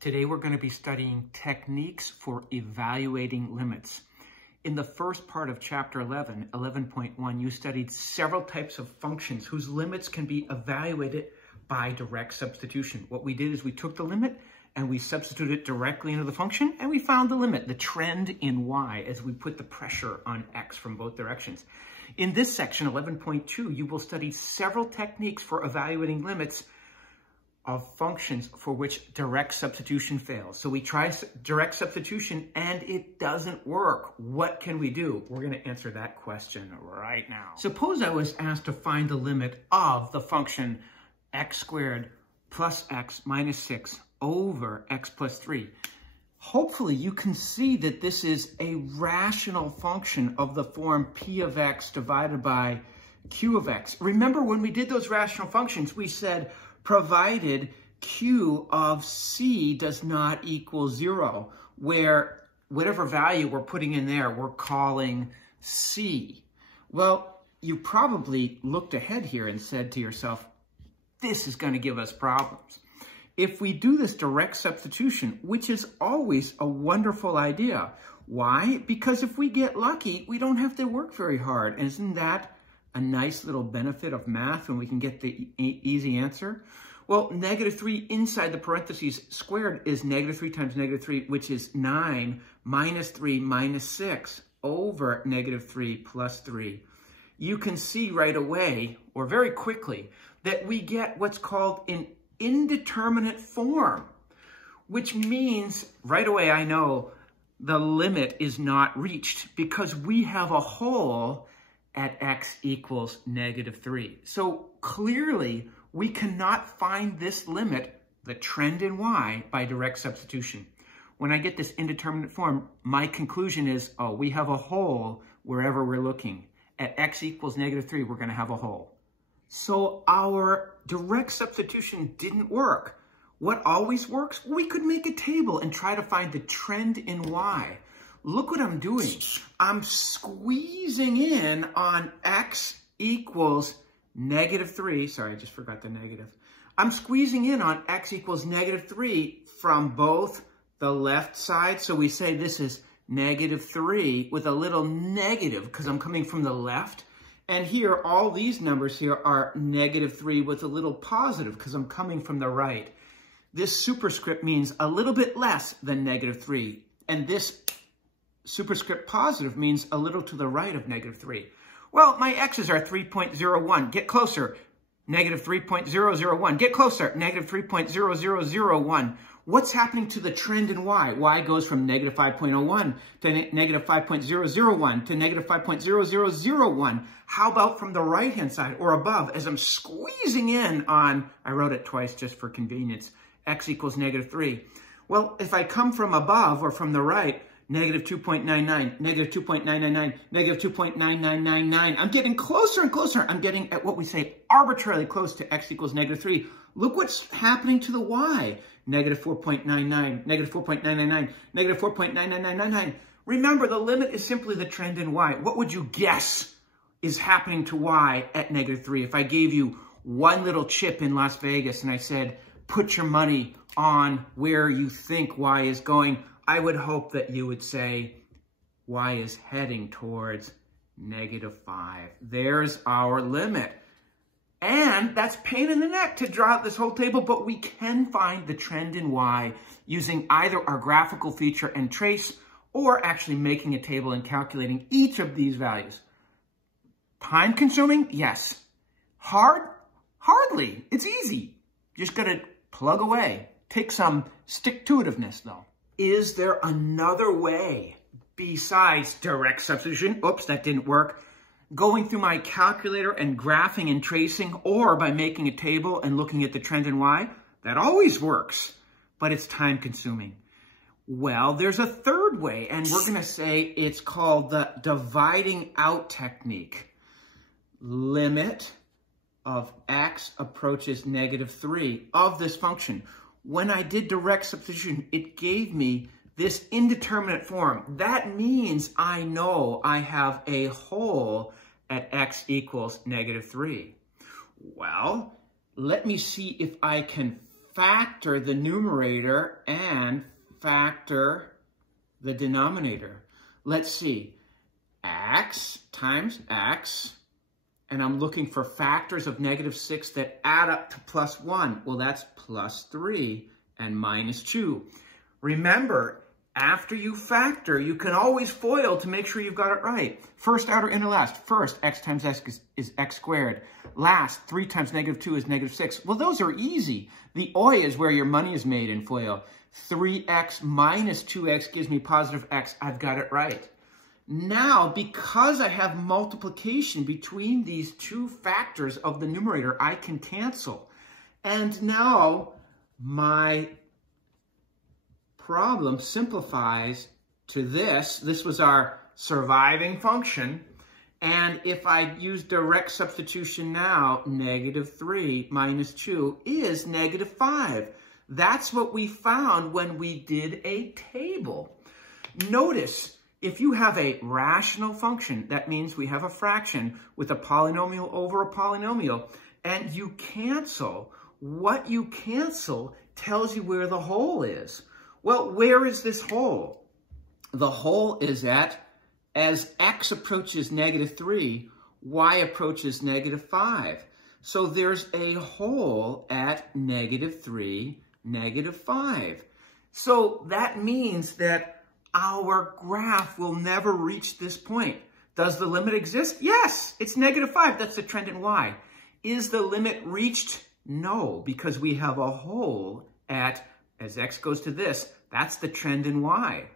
Today we're going to be studying techniques for evaluating limits. In the first part of chapter 11, 11.1, you studied several types of functions whose limits can be evaluated by direct substitution. What we did is we took the limit and we substituted it directly into the function and we found the limit, the trend in y, as we put the pressure on x from both directions. In this section, 11.2, you will study several techniques for evaluating limits of functions for which direct substitution fails. So we try direct substitution and it doesn't work. What can we do? We're going to answer that question right now. Suppose I was asked to find the limit of the function x squared plus x minus 6 over x plus 3. Hopefully you can see that this is a rational function of the form p of x divided by q of x. Remember when we did those rational functions, we said provided q of c does not equal 0, where whatever value we're putting in there, we're calling c. Well, you probably looked ahead here and said to yourself, this is going to give us problems. If we do this direct substitution, which is always a wonderful idea. Why? Because if we get lucky, we don't have to work very hard. And isn't that a nice little benefit of math when we can get the easy answer? Well, negative 3 inside the parentheses squared is negative 3 times negative 3, which is 9 minus 3 minus 6 over negative 3 plus 3. You can see right away, or very quickly, that we get what's called an indeterminate form, which means right away I know the limit is not reached because we have a hole at x equals negative 3. So clearly we cannot find this limit, the trend in y, by direct substitution. When I get this indeterminate form, my conclusion is, oh, we have a hole wherever we're looking. At x equals negative 3, we're going to have a hole. So our direct substitution didn't work. What always works? We could make a table and try to find the trend in y. Look what I'm doing. I'm squeezing in on x equals negative 3. Sorry, I just forgot the negative. I'm squeezing in on x equals negative 3 from both the left side. So we say this is negative 3 with a little negative because I'm coming from the left. And here, all these numbers here are negative 3 with a little positive because I'm coming from the right. This superscript means a little bit less than negative 3. And this superscript positive means a little to the right of negative 3. Well, my x's are 3.01. Get closer. Negative 3.001. Get closer. Negative 3.0001. What's happening to the trend in y? Y goes from negative 5.01 to negative 5.001 to negative 5.0001. How about from the right-hand side or above as I'm squeezing in on, I wrote it twice just for convenience, x equals negative 3. Well, if I come from above or from the right, negative 2.99, negative 2.999, negative 2.9999. I'm getting closer and closer. I'm getting at what we say arbitrarily close to x equals negative 3. Look what's happening to the y. Negative 4.99, negative 4.999, negative 4.99999. Remember, the limit is simply the trend in y. What would you guess is happening to y at negative 3? If I gave you one little chip in Las Vegas and I said, put your money on where you think y is going, I would hope that you would say y is heading towards negative 5. There's our limit. And that's pain in the neck to draw out this whole table, but we can find the trend in y using either our graphical feature and trace or actually making a table and calculating each of these values. Time consuming? Yes. Hard? Hardly. It's easy. Just got to plug away. Take some stick-to-itiveness though. Is there another way besides direct substitution? Oops, that didn't work. Going through my calculator and graphing and tracing, or by making a table and looking at the trend in y? That always works, but it's time consuming. Well, there's a third way, and we're going to say it's called the dividing out technique. Limit of x approaches negative 3 of this function. When I did direct substitution, it gave me this indeterminate form. That means I know I have a hole at x equals negative 3. Well, let me see if I can factor the numerator and factor the denominator. Let's see, x times x, and I'm looking for factors of -6 that add up to +1. Well, that's +3 and -2. Remember, after you factor, you can always FOIL to make sure you've got it right. First, outer, inner, last. First, x times x is x squared. Last, 3 times -2 is -6. Well, those are easy. The OI is where your money is made in FOIL. 3x minus 2x gives me positive x. I've got it right. Now, because I have multiplication between these two factors of the numerator, I can cancel. And now my problem simplifies to this. This was our surviving function. And if I use direct substitution now, -3 minus 2 is -5. That's what we found when we did a table. Notice, if you have a rational function, that means we have a fraction with a polynomial over a polynomial, and you cancel, what you cancel tells you where the hole is. Well, where is this hole? The hole is at, as x approaches -3, y approaches -5. So there's a hole at -3, -5. So that means that our graph will never reach this point. Does the limit exist? Yes, it's -5. That's the trend in y. Is the limit reached? No, because we have a hole at, as x goes to this, that's the trend in y.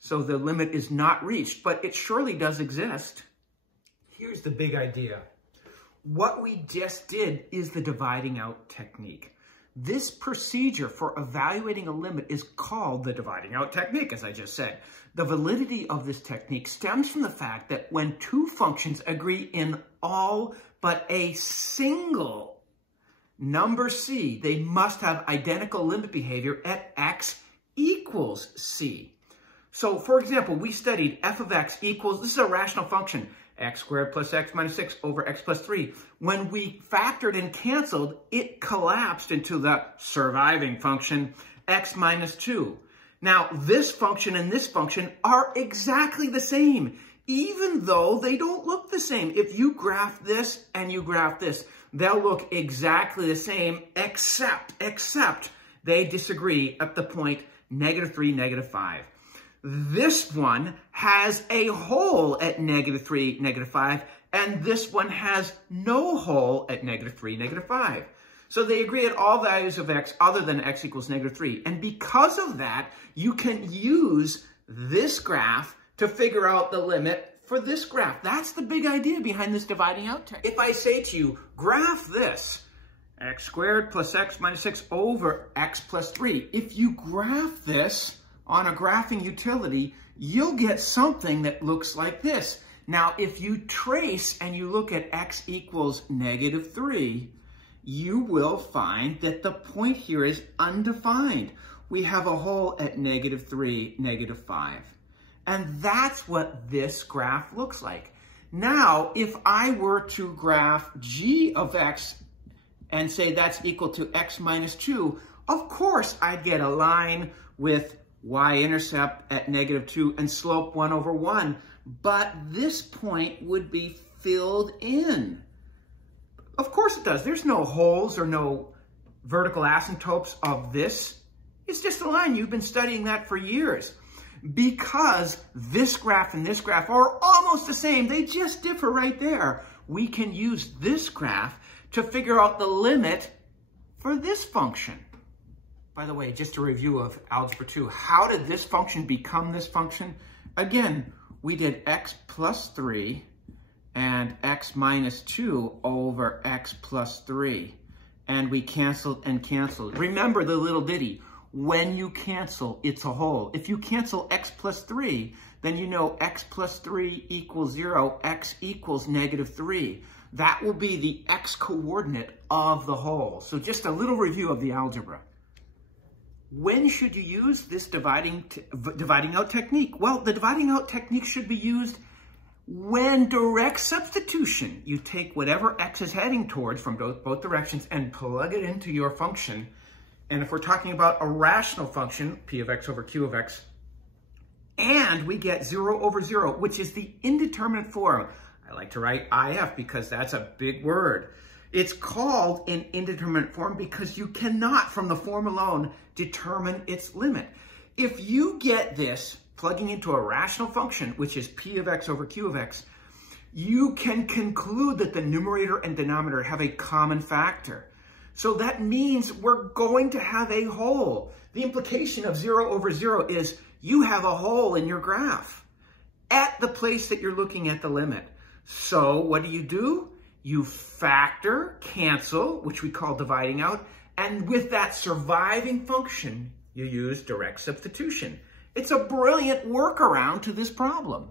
So the limit is not reached, but it surely does exist. Here's the big idea. What we just did is the dividing out technique. This procedure for evaluating a limit is called the dividing out technique, as I just said. The validity of this technique stems from the fact that when two functions agree in all but a single number c, they must have identical limit behavior at x equals c. So, for example, we studied f of x equals, this is a rational function, x squared plus x minus 6 over x plus 3. When we factored and canceled, it collapsed into the surviving function, x minus 2. Now, this function and this function are exactly the same, even though they don't look the same. If you graph this and you graph this, they'll look exactly the same, except they disagree at the point -3, -5. This one has a hole at -3, -5, and this one has no hole at -3, -5. So they agree at all values of x other than x equals -3. And because of that, you can use this graph to figure out the limit for this graph. That's the big idea behind this dividing out technique. If I say to you, graph this, x squared plus x minus 6 over x plus 3. If you graph this on a graphing utility, you'll get something that looks like this. Now, if you trace and you look at x equals -3, you will find that the point here is undefined. We have a hole at -3, -5. And that's what this graph looks like. Now, if I were to graph g of x and say that's equal to x minus 2, of course I'd get a line with y-intercept at -2 and slope 1 over 1. But this point would be filled in. Of course it does. There's no holes or no vertical asymptotes of this. It's just a line. You've been studying that for years. Because this graph and this graph are almost the same, they just differ right there. We can use this graph to figure out the limit for this function. By the way, just a review of Algebra 2. How did this function become this function? Again, we did x plus 3 and x minus 2 over x plus 3. And we canceled and canceled. Remember the little ditty. When you cancel, it's a hole. If you cancel x plus 3, then you know x plus 3 equals 0, x equals -3. That will be the x coordinate of the hole. So just a little review of the algebra. When should you use this dividing out technique? Well, the dividing out technique should be used when direct substitution. You take whatever x is heading towards from both directions and plug it into your function. And if we're talking about a rational function, p of x over q of x, and we get 0 over 0, which is the indeterminate form. I like to write IF because that's a big word. It's called an indeterminate form because you cannot, from the form alone, determine its limit. If you get this plugging into a rational function, which is p of x over q of x, you can conclude that the numerator and denominator have a common factor. So that means we're going to have a hole. The implication of 0 over 0 is you have a hole in your graph at the place that you're looking at the limit. So what do? You factor, cancel, which we call dividing out, and with that surviving function, you use direct substitution. It's a brilliant workaround to this problem.